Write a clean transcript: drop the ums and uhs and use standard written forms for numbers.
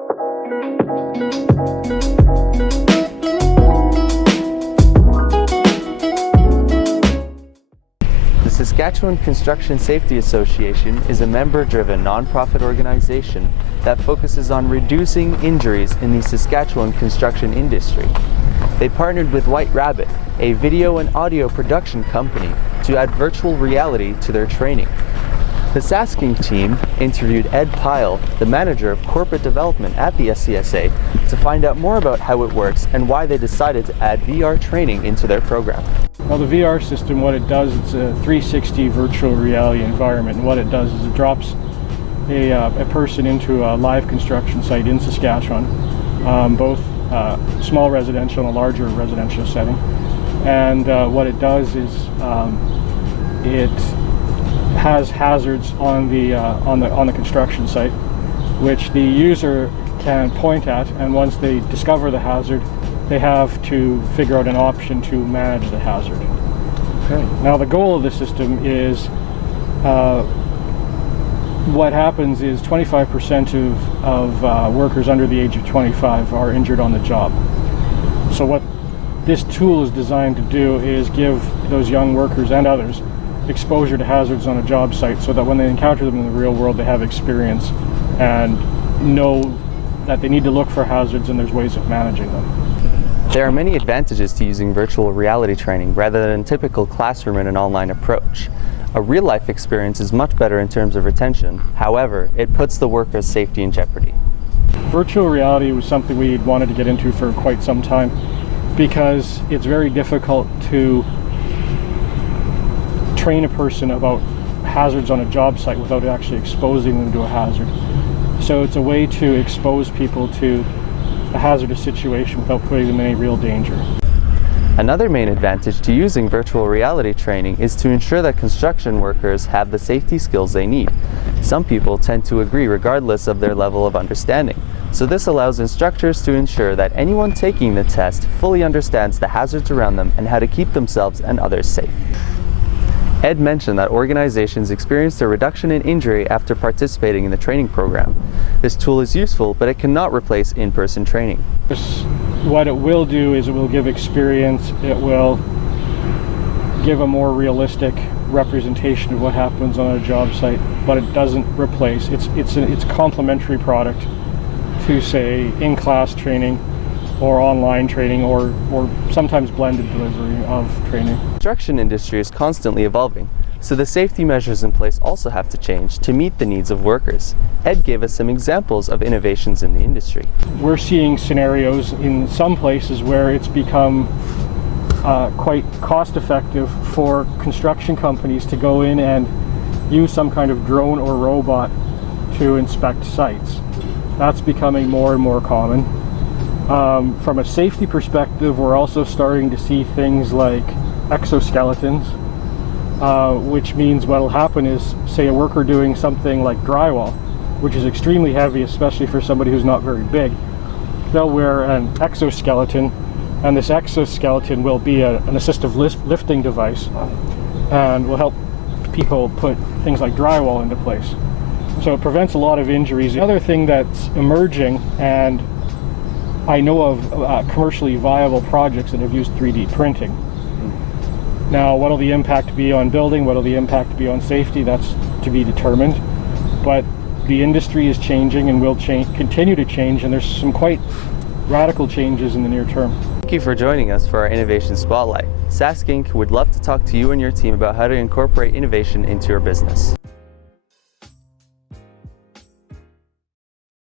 The Saskatchewan Construction Safety Association is a member-driven nonprofit organization that focuses on reducing injuries in the Saskatchewan construction industry. They partnered with White Rabbit, a video and audio production company, to add virtual reality to their training. The Sask team interviewed Ed Pyle, the manager of corporate development at the SCSA, to find out more about how it works and why they decided to add VR training into their program. Well, the VR system, what it does, it's a 360 virtual reality environment, and what it does is it drops a person into a live construction site in Saskatchewan, both small residential and a larger residential setting. And what it does is it has hazards on the construction site, which the user can point at, and once they discover the hazard, they have to figure out an option to manage the hazard. Okay. Now the goal of the system is, what happens is 25% of workers under the age of 25 are injured on the job. So what this tool is designed to do is give those young workers and others exposure to hazards on a job site, so that when they encounter them in the real world, they have experience and know that they need to look for hazards and there's ways of managing them. There are many advantages to using virtual reality training rather than a typical classroom and an online approach. A real-life experience is much better in terms of retention. However, it puts the workers' safety in jeopardy. Virtual reality was something we wanted to get into for quite some time, because it's very difficult to train a person about hazards on a job site without actually exposing them to a hazard. So it's a way to expose people to a hazardous situation without putting them in any real danger. Another main advantage to using virtual reality training is to ensure that construction workers have the safety skills they need. Some people tend to agree regardless of their level of understanding. So this allows instructors to ensure that anyone taking the test fully understands the hazards around them and how to keep themselves and others safe. Ed mentioned that organizations experienced a reduction in injury after participating in the training program. This tool is useful, but it cannot replace in-person training. What it will do is it will give experience, it will give a more realistic representation of what happens on a job site, but it doesn't replace. It's a complementary product to, say, in-class training or online training, or sometimes blended delivery of training. The construction industry is constantly evolving, so the safety measures in place also have to change to meet the needs of workers. Ed gave us some examples of innovations in the industry. We're seeing scenarios in some places where it's become quite cost-effective for construction companies to go in and use some kind of drone or robot to inspect sites. That's becoming more and more common. From a safety perspective, we're also starting to see things like exoskeletons, which means what will happen is, say, a worker doing something like drywall, which is extremely heavy, especially for somebody who's not very big. They'll wear an exoskeleton, and this exoskeleton will be an assistive lifting device and will help people put things like drywall into place. So it prevents a lot of injuries. The other thing that's emerging, and I know of commercially viable projects that have used 3D printing. Now, what will the impact be on building? What will the impact be on safety? That's to be determined. But the industry is changing and will continue to change, and there's some quite radical changes in the near term. Thank you for joining us for our Innovation Spotlight. Sask Inc. would love to talk to you and your team about how to incorporate innovation into your business.